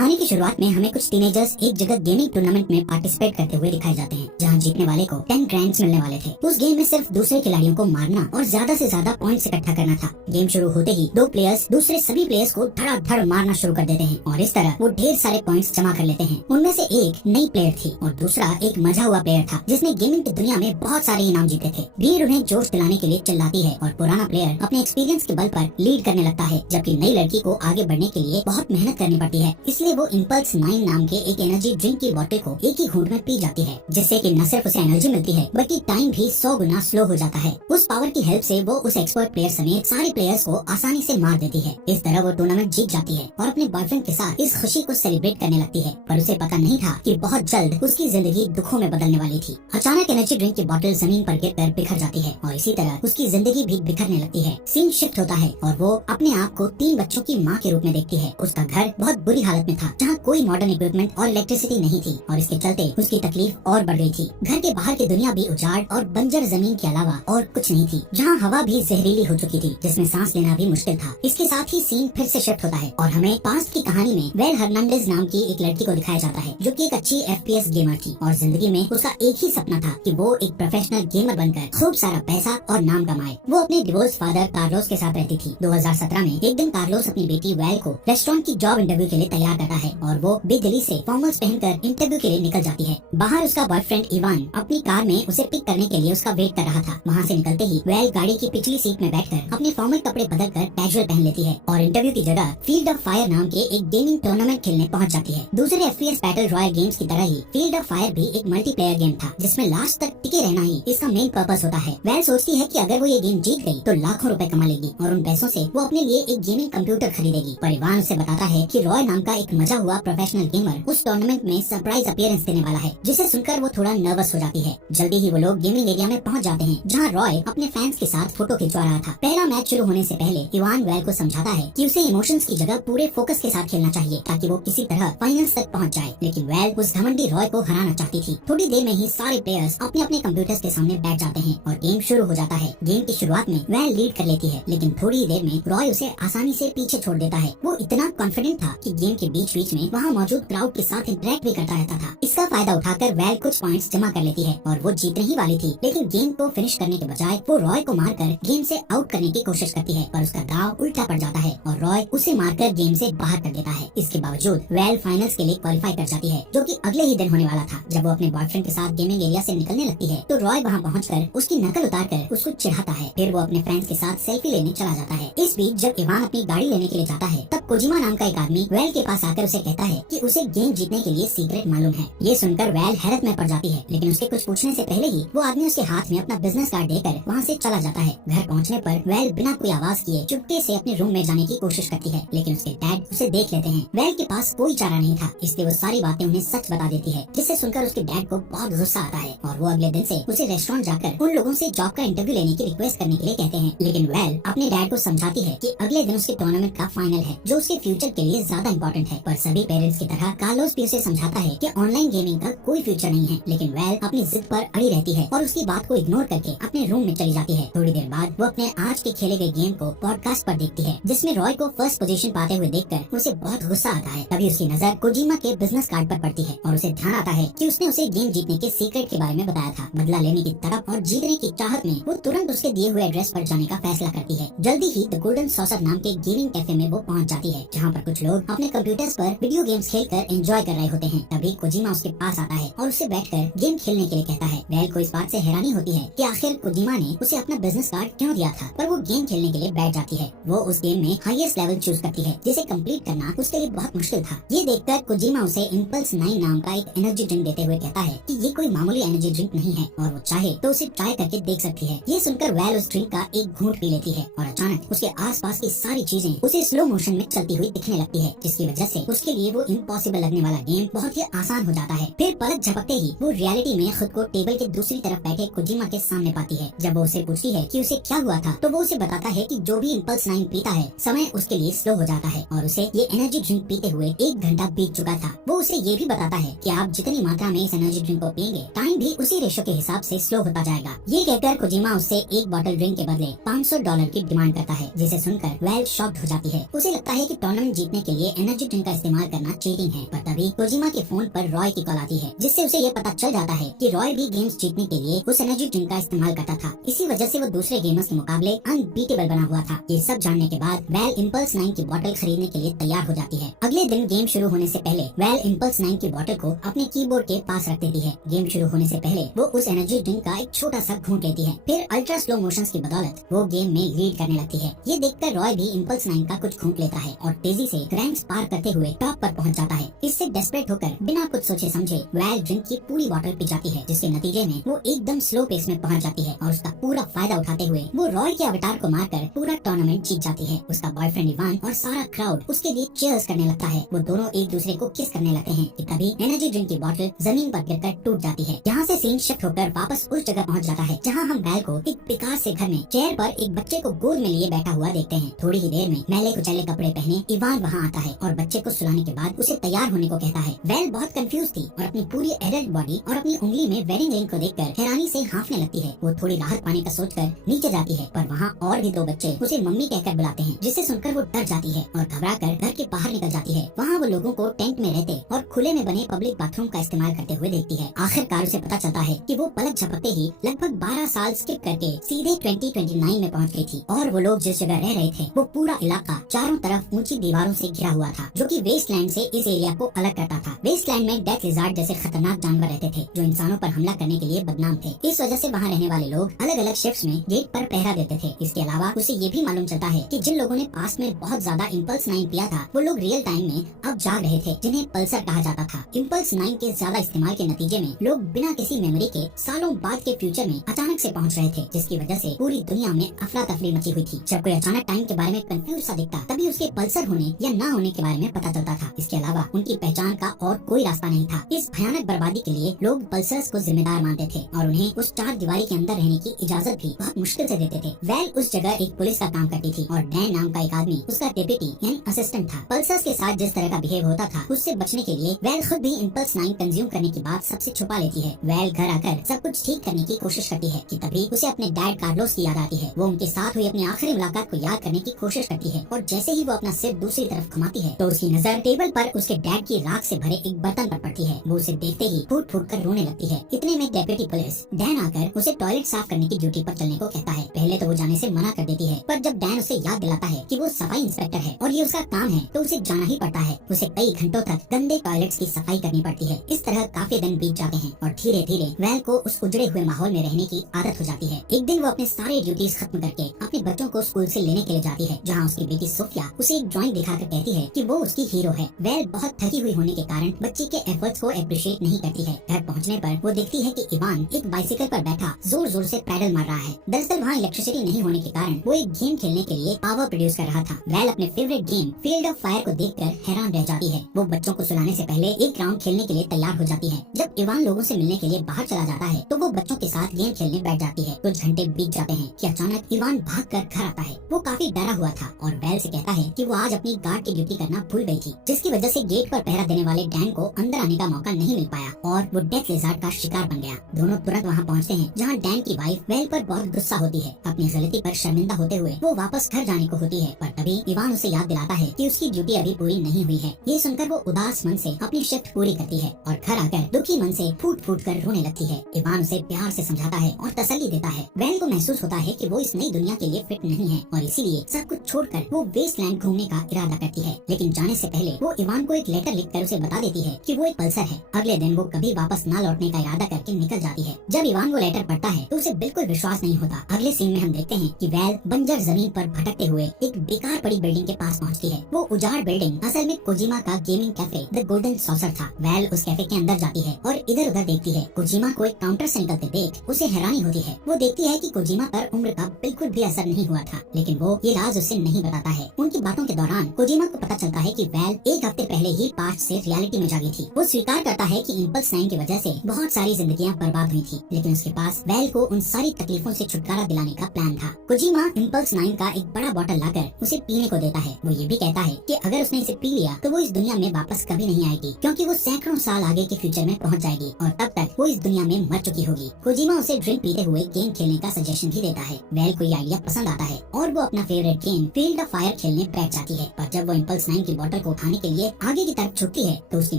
कहानी की शुरुआत में हमें कुछ टीनेजर्स एक जगह गेमिंग टूर्नामेंट में पार्टिसिपेट करते हुए दिखाए जाते हैं, जहां जीतने वाले को 10 ग्रैंड्स मिलने वाले थे। उस गेम में सिर्फ दूसरे खिलाड़ियों को मारना और ज्यादा से ज्यादा पॉइंट्स इकट्ठा करना था। गेम शुरू होते ही दो प्लेयर्स दूसरे सभी प्लेयर्स को धड़ाधड़ मारना शुरू कर देते हैं और इस तरह वो ढेर सारे पॉइंट्स जमा कर लेते हैं। उनमें से एक नई प्लेयर थी और दूसरा एक मजा हुआ प्लेयर था, जिसने गेमिंग की दुनिया में बहुत सारे इनाम जीते थे। भीड़ उन्हें जोश दिलाने के लिए चिल्लाती है और पुराना प्लेयर अपने एक्सपीरियंस के बल पर लीड करने लगता है, जबकि नई लड़की को आगे बढ़ने के लिए बहुत मेहनत करनी पड़ती है। इसलिए वो इम्पल्स 9 नाम के एक एनर्जी ड्रिंक की बोतल को एक ही घूंट में पी जाती है, जिससे कि न सिर्फ उसे एनर्जी मिलती है बल्कि टाइम भी 100 गुना स्लो हो जाता है। उस पावर की हेल्प से वो उस एक्सपर्ट प्लेयर समेत सारे प्लेयर्स को आसानी से मार देती है। इस तरह वो टूर्नामेंट जीत जाती है और अपने बॉयफ्रेंड के साथ इस खुशी को सेलिब्रेट करने लगती है, पर उसे पता नहीं था कि बहुत जल्द उसकी जिंदगी दुखों में बदलने वाली थी। अचानक एनर्जी ड्रिंक की बोतल जमीन पर गिरकर बिखर जाती है और इसी तरह उसकी जिंदगी भी बिखरने लगती है। सीन शिफ्ट होता है और वो अपने आप को 3 बच्चों की माँ के रूप में देखती है। उसका घर बहुत बुरी हालत में था, जहाँ कोई मॉडर्न इक्विपमेंट और इलेक्ट्रिसिटी नहीं थी और इसके चलते उसकी तकलीफ और बढ़ गई थी। घर के बाहर की दुनिया भी उजाड़ और बंजर जमीन के अलावा और कुछ नहीं थी, जहाँ हवा भी जहरीली हो चुकी थी, जिसमें सांस लेना भी मुश्किल था। इसके साथ ही सीन फिर से शिफ्ट होता है और हमें पास्ट की कहानी में वेल हर्नांडेज नाम की एक लड़की को दिखाया जाता है, जो कि एक अच्छी FPS गेमर थी और जिंदगी में उसका एक ही सपना था कि वो एक प्रोफेशनल गेमर बनकर खूब सारा पैसा और नाम कमाए। वो अपने डिवोर्स फादर कार्लोस के साथ रहती थी। 2017 में एक दिन कार्लोस अपनी बेटी वेल को रेस्टोरेंट की जॉब इंटरव्यू के लिए तैयार करता है और वो बेदिली से फॉर्मल्स पहनकर इंटरव्यू के लिए निकल जाती है। बाहर उसका बॉयफ्रेंड इवान अपनी कार में उसे पिक करने के लिए उसका वेट कर रहा था। वहाँ से निकलते ही वेल गाड़ी की पिछली सीट में बैठकर अपने फॉर्मल कपड़े बदलकर कैजुअल पहन लेती है और इंटरव्यू की जगह फील्ड ऑफ फायर नाम के एक गेमिंग टूर्नामेंट खेलने पहुँच जाती है। दूसरे FPS बैटल रॉयल गेम्स की तरह ही फील्ड ऑफ फायर भी एक मल्टीप्लेयर गेम था, जिसमें लास्ट तक टिके रहना ही इसका मेन पर्पस होता है। वेल सोचती है कि अगर वो ये गेम जीत गई तो लाखों रुपए कमा लेगी और उन पैसों से वो अपने लिए एक गेमिंग कंप्यूटर खरीदेगी। पर इवान उसे बताता है कि रॉय नाम का एक मजा हुआ प्रोफेशनल गेमर उस टूर्नामेंट में सरप्राइज अपीयरेंस देने वाला है, जिसे सुनकर वो थोड़ा नर्वस हो जाती है। जल्दी ही वो लोग गेमिंग एरिया में पहुंच जाते हैं, जहां रॉय अपने फैंस के साथ फोटो खिंचवा रहा था। पहला मैच शुरू होने से पहले इवान वेल को समझाता है कि उसे इमोशंस की जगह पूरे फोकस के साथ खेलना चाहिए, ताकि वो किसी तरह फाइनल्स तक पहुंच जाए। लेकिन वेल उस घमंडी रॉय को हराना चाहती थी। थोड़ी देर में ही सारे प्लेयर्स अपने अपने कंप्यूटर्स के सामने बैठ जाते हैं और गेम शुरू हो जाता है। गेम की शुरुआत में वेल लीड कर लेती है, लेकिन थोड़ी देर में रॉय उसे आसानी से पीछे छोड़ देता है। वो इतना कॉन्फिडेंट था कि गेम के बीच बीच में वहाँ मौजूद क्राउड के साथ इंटरेक्ट भी करता रहता था। इसका फायदा उठाकर वेल कुछ पॉइंट्स जमा कर लेती है और वो जीतने ही वाली थी, लेकिन गेम को फिनिश करने के बजाय वो रॉय को मारकर गेम से आउट करने की कोशिश करती है, पर उसका दाव उल्टा पड़ जाता है और रॉय उसे मारकर गेम से बाहर कर देता है। इसके बावजूद वेल फाइनल्स के लिए क्वालिफाई कर जाती है, जो कि अगले ही दिन होने वाला था। जब वो अपने बॉयफ्रेंड के साथ गेमिंग एरिया से निकलने लगती है तो रॉय वहाँ पहुँचकर उसकी नकल उतारकर उसको चिढ़ाता है। फिर वो अपने फ्रेंड्स के साथ सेल्फी लेने चला जाता है। इस बीच जब इवान अपनी गाड़ी लेने के लिए जाता है, तब कोजिमा नाम का एक आदमी वेल के पास आकर उसे कहता है कि उसे गेम जीतने के लिए सीक्रेट मालूम है। ये सुनकर वेल हैरत में पड़ जाती है, लेकिन उसके कुछ पूछने से पहले ही वो आदमी उसके हाथ में अपना बिजनेस कार्ड देकर वहाँ से चला जाता है। घर पहुँचने पर वेल बिना कोई आवाज किए चुपके से अपने रूम में जाने की कोशिश करती है, लेकिन उसके डैड उसे देख लेते हैं। वेल के पास कोई चारा नहीं था, इसलिए वो सारी बातें उन्हें सच बता देती है, जिससे सुनकर उसके डैड को बहुत गुस्सा आता है और वो अगले दिन से उसे रेस्टोरेंट जाकर उन लोगों से जॉब का इंटरव्यू लेने की रिक्वेस्ट करने के लिए कहते हैं। लेकिन वेल अपने डैड को समझाती है कि अगले दिन उसके टूर्नामेंट का फाइनल है, जो उसके फ्यूचर के लिए ज्यादा इम्पोर्टेंट है। पर सभी पेरेंट्स की तरह कार्लोस भी उसे समझाता है कि ऑनलाइन गेमिंग का कोई फ्यूचर नहीं है, लेकिन वेल अपनी जिद पर अड़ी रहती है और उसकी बात को इग्नोर करके अपने रूम में चली जाती है। थोड़ी देर बाद वो अपने आज के खेले गए गेम को पॉडकास्ट पर देखती है, जिसमें रॉय को फर्स्ट पोजीशन पाते हुए देखकर उसे बहुत गुस्सा आता है। तभी उसकी नजर कोजिमा के बिजनेस कार्ड पर पड़ती है और उसे ध्यान आता है कि उसने उसे गेम जीतने के सीक्रेट के बारे में बताया था। बदला लेने की तड़प और जीतने की चाहत में वो तुरंत उसके दिए हुए एड्रेस पर जाने का फैसला करती है। जल्दी ही द गोल्डन सॉसर नाम के गेमिंग कैफे में वो पहुंच जाती है, जहां पर कुछ लोग अपने कंप्यूटर्स पर वीडियो गेम्स खेलकर एंजॉय कर रहे होते हैं। तभी कोजिमा उसके पास आता है और उससे बैठकर गेम खेलने के लिए कहता है। वेल को इस बात से हैरानी होती है कि आखिर कोजिमा ने उसे अपना बिजनेस कार्ड क्यों दिया था, पर वो गेम खेलने के लिए बैठ जाती है। वो उस गेम में हाईएस्ट लेवल चूज करती है, जिसे कंप्लीट करना उसके लिए बहुत मुश्किल था। ये देखकर कोजिमा उसे इम्पल्स 9 नाम का एक एनर्जी ड्रिंक देते हुए कहता है कि ये कोई मामूली एनर्जी ड्रिंक नहीं है और वो चाहे तो उसे ट्राई करके देख सकती है। ये सुनकर वेल उस ड्रिंक का एक घूंट पी लेती है और अचानक उसके आसपास की सारी चीजें उसे स्लो मोशन में चलती हुई दिखने लगती है, जिसकी वजह से उसके लिए वो इम्पॉसिबल लगने वाला गेम बहुत ही आसान हो जाता है। फिर पलक झपकते ही वो रियलिटी में खुद को टेबल के दूसरी तरफ बैठे कोजिमा के सामने पाती है। जब वो उसे पूछती है कि उसे क्या हुआ था, तो वो उसे बताता है कि जो भी इम्पल्स 9 पीता है, समय उसके लिए स्लो हो जाता है और उसे ये एनर्जी ड्रिंक पीते हुए 1 घंटा बीत चुका था। वो उसे ये भी बताता है कि आप जितनी मात्रा में इस एनर्जी ड्रिंक को पिएंगे, टाइम भी उसी रेशो के हिसाब से स्लो होता जाएगा। ये कहकर कोजिमा उससे एक बॉटल ड्रिंक के बदले $500 की डिमांड करता है, जिसे सुनकर वेल शॉक्ड हो जाती है। उसे लगता है कि टूर्नामेंट जीतने के लिए एनर्जी ड्रिंक का का इस्तेमाल करना चीटिंग है। पर तभी कोजिमा के फोन पर रॉय की कॉल आती है, जिससे उसे ये पता चल जाता है कि रॉय भी गेम्स जीतने के लिए उस एनर्जी ड्रिंक का इस्तेमाल करता था। इसी वजह से वो दूसरे गेमर्स के मुकाबले अनबीटेबल बना हुआ था। ये सब जानने के बाद वेल इम्पल्स 9 की बोतल खरीदने के लिए तैयार हो जाती है। अगले दिन गेम शुरू होने से पहले वेल इम्पल्स 9 की बोतल को अपने कीबोर्ड के पास रख देती है। गेम शुरू होने से पहले वो उस एनर्जी ड्रिंक का एक छोटा सा घूंट लेती है। फिर अल्ट्रा स्लो मोशंस की बदौलत वो गेम में लीड करने लगती है। ये देखकर रॉय भी इम्पल्स 9 का कुछ घूंट लेता है और तेजी से रैंक्स पार करते हुए टॉप पर पहुंच जाता है। इससे डेस्परेट होकर बिना कुछ सोचे समझे वेल ड्रिंक की पूरी बोतल पी जाती है, जिसके नतीजे में वो एकदम स्लो पेस में पहुंच जाती है और उसका पूरा फायदा उठाते हुए वो रॉय के अवतार को मारकर पूरा टूर्नामेंट जीत जाती है। उसका बॉयफ्रेंड इवान और सारा क्राउड उसके लिए चीयर्स करने लगता है। वो दोनों एक दूसरे को किस करने लगते हैं कि तभी एनर्जी ड्रिंक की बोतल जमीन पर गिरकर टूट जाती है। यहाँ से सीन शिफ्ट होकर वापस उस जगह पहुँच जाता है जहाँ हम वेल को एक बेकार से घर में चेयर पर एक बच्चे को गोद में लिए बैठा हुआ देखते हैं। थोड़ी ही देर में मैले कुचैले कपड़े पहने इवान वहाँ आता है और बच्चे को सुलाने के बाद उसे तैयार होने को कहता है। वेल बहुत कंफ्यूज थी और अपनी पूरी एडल्ट बॉडी और अपनी उंगली में वेडिंग रिंग को देखकर हैरानी से हाँफने लगती है। वो थोड़ी राहत पाने का सोचकर नीचे जाती है, पर वहाँ और भी दो बच्चे उसे मम्मी कहकर बुलाते हैं, जिसे सुनकर वो डर जाती है और घबराकर घर के बाहर निकल जाती है। वहाँ वो लोगों को टेंट में रहते और खुले में बने पब्लिक बाथरूम का इस्तेमाल करते हुए देखती है। आखिरकार उसे पता चलता है कि वो पलक झपकते ही लगभग 12 साल स्किप करके सीधे 2029 में पहुँच गई थी और वो लोग जिस जगह रह रहे थे वो पूरा इलाका चारों तरफ ऊंची दीवारों से घिरा हुआ था, जो कि वेस्टलैंड से इस एरिया को अलग करता था। वेस्टलैंड में डेथ लिजार्ड जैसे खतरनाक जानवर रहते थे जो इंसानों पर हमला करने के लिए बदनाम थे। इस वजह से वहाँ रहने वाले लोग अलग अलग शिफ्ट्स में गेट पर पहरा देते थे। इसके अलावा उसे ये भी मालूम चलता है कि जिन लोगों ने पास्ट में बहुत ज्यादा इम्पल्स 9 पिया था वो लोग रियल टाइम में अब जाग रहे थे, जिन्हें पल्सर कहा जाता था। इम्पल्स 9 के ज्यादा इस्तेमाल के नतीजे में लोग बिना किसी मेमोरी के सालों बाद के फ्यूचर में अचानक से पहुंच रहे थे, जिसकी वजह से पूरी दुनिया में अफरा तफरी मची हुई थी। जब कोई अचानक टाइम के बारे में कंफ्यूज सा दिखता तभी उसके पल्सर होने या ना होने के बारे में पता चलता था। इसके अलावा उनकी पहचान का और कोई रास्ता नहीं था। इस भयानक बर्बादी के लिए लोग पल्सर्स को जिम्मेदार मानते थे और उन्हें उस चार दीवारी के अंदर रहने की इजाजत भी बहुत मुश्किल से देते थे। वेल उस जगह एक पुलिस का काम करती थी और डैन नाम का एक आदमी उसका डेप्यूटी यानी असिस्टेंट था। पल्सर्स के साथ जिस तरह का बिहेव होता था उससे बचने के लिए वेल खुद भी इम्पल्स 9 कंज्यूम करने के बाद सबसे छुपा लेती है। वेल घर आकर सब कुछ ठीक करने की कोशिश करती है कि तभी उसे अपने डैड कार्लोस की याद आती है। वो उनके साथ हुई अपनी आखिरी मुलाकात को याद करने की कोशिश करती है और जैसे ही वो अपना सिर दूसरी तरफ घुमाती है तो उसकी नजर टेबल पर उसके डैड की राख से भरे एक बर्तन पर पड़ती है। वो उसे देखते ही फूट फूट कर रोने लगती है। इतने में डेप्यूटी पुलिस डैन आकर उसे टॉयलेट साफ करने की ड्यूटी पर चलने को कहता है। पहले तो वो जाने से मना कर देती है, पर जब डैन उसे याद दिलाता है कि वो सफाई इंस्पेक्टर है और ये उसका काम है तो उसे जाना ही पड़ता है। उसे कई घंटों तक गंदे टॉयलेट्स की सफाई करनी पड़ती है। इस तरह काफी दिन बीत जाते हैं और धीरे धीरे वेल को उस उजड़े हुए माहौल में रहने की आदत हो जाती है। एक दिन वो अपने सारे ड्यूटीज खत्म करके अपने बच्चों को स्कूल से लेने के लिए जाती है, जहाँ उसकी बेटी सोफिया उसे एक ड्राइंग दिखाकर कहती है कि वो उसकी हीरो है। वेल बहुत थकी हुई होने के कारण बच्ची के एफर्ट्स को अप्रिशिएट नहीं करती है। घर पहुँचने पर वो देखती है कि इवान एक बाइसिकल पर बैठा जोर जोर से पैडल मार रहा है। दरअसल वहाँ इलेक्ट्रिसिटी नहीं होने के कारण वो एक गेम खेलने के लिए पावर प्रोड्यूस कर रहा था। वेल अपने favourite game field of fire को देखकर हैरान रह जाती है। वो बच्चों को सुलाने से पहले एक राउंड खेलने के लिए तैयार हो जाती है। जब इवान लोगों से मिलने के लिए बाहर चला जाता है तो वो बच्चों के साथ गेम खेलने बैठ जाती है। कुछ घंटे बीत जाते हैं कि अचानक इवान भाग कर घर आता है। वो काफी डरा हुआ था और वेल से कहता है कि वो आज अपनी गार्ड की ड्यूटी करना भूल गई थी, जिसकी वजह से गेट पर पहरा देने वाले डैन को अंदर आने का मौका नहीं मिल पाया और वो डेथ लिजार्ड का शिकार बन गया। दोनों तुरंत वहाँ पहुँचते हैं जहाँ डैन की वाइफ वेल पर बहुत गुस्सा होती है। अपनी गलती पर शर्मिंदा होते हुए वो वापस घर जाने को होती है, पर तभी इवान उसे याद दिलाता है कि उसकी ड्यूटी अभी पूरी नहीं हुई है। ये सुनकर वो उदास मन से अपनी शिफ्ट पूरी करती है और घर आकर दुखी मन से फूट फूट कर रोने लगती है। इवान उसे प्यार से समझाता है और तसल्ली देता है। वेल को महसूस होता है कि वो इस नई दुनिया के लिए फिट नहीं है और इसीलिए सब कुछ छोड़कर वो वेस्टलैंड घूमने का इरादा करती है। लेकिन जाने से पहले वो इवान को एक लेटर लिखकर उसे बता देती है कि वो एक पल्सर है। अगले दिन वो कभी वापस न लौटने का इरादा करके निकल जाती है। जब इवान वो लेटर पढ़ता है तो उसे बिल्कुल विश्वास नहीं होता। अगले सीन में हम देखते हैं कि वेल बंजर जमीन पर भटकते हुए एक बेकार पड़ी बिल्डिंग के पास पहुंचती है। वो उजाड़ बिल्डिंग असल में कोजिमा का gaming cafe the golden saucer था। वेल उस कैफे के अंदर जाती है और इधर उधर देखती है। कोजिमा को एक काउंटर से निकलते देख उसे हैरानी होती है। वो देखती है कि कोजिमा पर उम्र का बिल्कुल भी असर नहीं हुआ था, लेकिन वो ये राज उससे नहीं बताता है। उनकी बातों के दौरान कोजिमा को पता चलता है कि वेल एक हफ्ते पहले ही पास्ट से रियलिटी में जागी थी। वो स्वीकार करता है कि इम्पल्स 9 की वजह से बहुत सारी जिंदगियां बर्बाद हुई थी, लेकिन उसके पास वेल को उन सारी तकलीफों से छुटकारा दिलाने का प्लान था। कोजिमा इम्पल्स 9 का एक बड़ा बॉटल लाकर उसे पीने को देता है। वो ये भी कहता है कि अगर उसने इसे पी लिया तो वो इस दुनिया में वापस कभी नहीं आएगी, क्योंकि वो सैकड़ों साल आगे के फ्यूचर में पहुंच जाएगी और तब तक वो इस दुनिया में मर चुकी होगी। कोजिमा उसे ड्रिंक पीते हुए गेम खेलने का सजेशन भी देता है। वेल को ये आइडिया पसंद आता है और वो अपना favourite game field of fire खेलने बैठ जाती है। पर जब वो इम्पल्स 9 की बोतल फ्लैग को उठाने के लिए आगे की तरफ झुकती है तो उसकी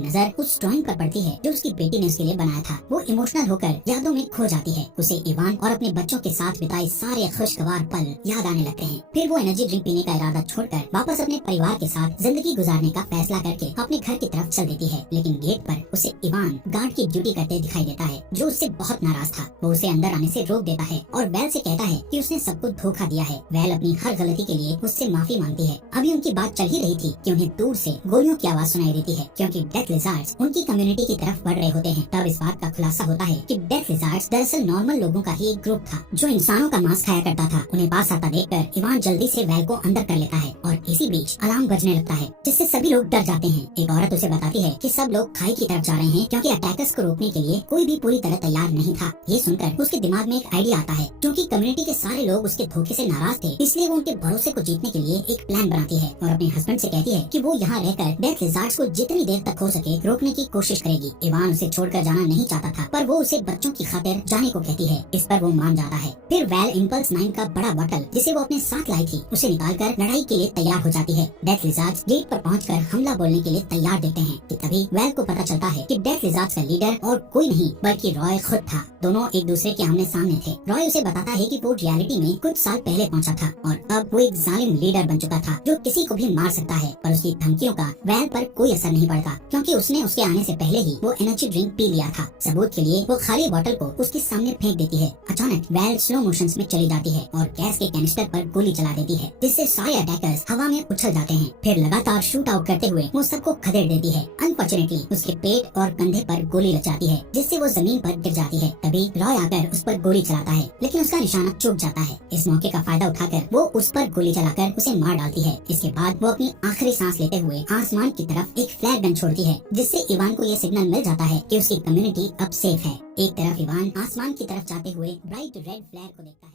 नजर उस ड्राइंग पर पड़ती है जो उसकी बेटी ने उसके लिए बनाया था। वो इमोशनल होकर यादों में खो जाती है। उसे इवान और अपने बच्चों के साथ बिताए सारे खुशगवार पल याद आने लगते हैं। फिर वो एनर्जी ड्रिंक पीने का इरादा छोड़कर वापस अपने परिवार के साथ जिंदगी गुजारने का फैसला करके अपने घर की तरफ चल देती है। लेकिन गेट पर उसे इवान गार्ड की ड्यूटी करते दिखाई देता है जो उससे बहुत नाराज था। वो उसे अंदर आने से रोक देता है और वेल से कहता है कि उसने सबको धोखा दिया है। वेल अपनी हर गलती के लिए उससे माफी मांगती है। अभी उनकी बात चल ही रही थी कि उन्हें दूर से गोलियों की आवाज सुनाई देती है क्योंकि डेथ लिजार्ड्स उनकी कम्युनिटी की तरफ बढ़ रहे होते हैं। तब इस बात का खुलासा होता है कि डेथ लिजार्ड्स दरअसल नॉर्मल लोगों का ही एक ग्रुप था जो इंसानों का मांस खाया करता था। उन्हें पास आता देखकर इवान जल्दी से वेल को अंदर कर लेता है और इसी बीच अलार्म बजने लगता है जिससे सभी लोग डर जाते हैं। एक औरत उसे बताती है कि सब लोग खाई की तरफ जा रहे हैं क्योंकि अटैकर्स को रोकने के लिए कोई भी पूरी तरह तैयार नहीं था। ये सुनकर उसके दिमाग में एक आइडिया आता है। क्योंकि कम्युनिटी के सारे लोग उसके धोखे से नाराज थे इसलिए वो उनके भरोसे को जीतने के लिए एक प्लान बनाती है और अपने हस्बैंड से कहती है कि वो यहाँ रहकर डेथ लिजार्ड्स को जितनी देर तक हो सके रोकने की कोशिश करेगी। इवान उसे छोड़कर जाना नहीं चाहता था पर वो उसे बच्चों की खातिर जाने को कहती है। इस पर वो मान जाता है। फिर वेल इम्पल्स 9 का बड़ा बोतल जिसे वो अपने साथ लाई थी उसे निकालकर लड़ाई के लिए तैयार हो जाती है। डेथ लिजार्ड्स गेट पर पहुंचकर हमला बोलने के लिए तैयार देते हैं कि तभी वेल को पता चलता है कि डेथ लिजार्ड्स का लीडर और कोई नहीं बल्कि रॉय खुद था। दोनों एक दूसरे के आमने सामने थे। रॉय उसे बताता है कि वो रियलिटी में कुछ साल पहले पहुंचा था और अब वो एक जालिम लीडर बन चुका था जो किसी को भी मार सकता है। पर उसकी धमकियों का वेल पर कोई असर नहीं पड़ता क्योंकि उसने उसके आने से पहले ही वो एनर्जी ड्रिंक पी लिया था। सबूत के लिए वो खाली बोतल को उसके सामने फेंक देती है। अचानक वेल स्लो मोशंस में चली जाती है और गैस के कैनिस्टर पर गोली चला देती है जिससे सारे अटैकर्स हवा में उछल जाते हैं। फिर लगातार शूट आउट करते हुए वो सबको खदेड़ देती है। अनफॉर्चुनेटली उसके पेट और कंधे पर गोली लग जाती है जिससे वो जमीन पर गिर जाती है। तभी रॉय आकर उस पर गोली चलाता है लेकिन उसका निशाना चूक जाता है। इस मौके का फायदा उठाकर वो उस पर गोली चलाकर उसे मार डालती है। इसके बाद वो अपनी आखिरी सांस लेते हुए आसमान की तरफ एक फ्लैग गन छोड़ती है जिससे इवान को ये सिग्नल मिल जाता है कि उसकी कम्युनिटी अब सेफ है। एक तरफ इवान आसमान की तरफ जाते हुए ब्राइट रेड फ्लैग को देखता है।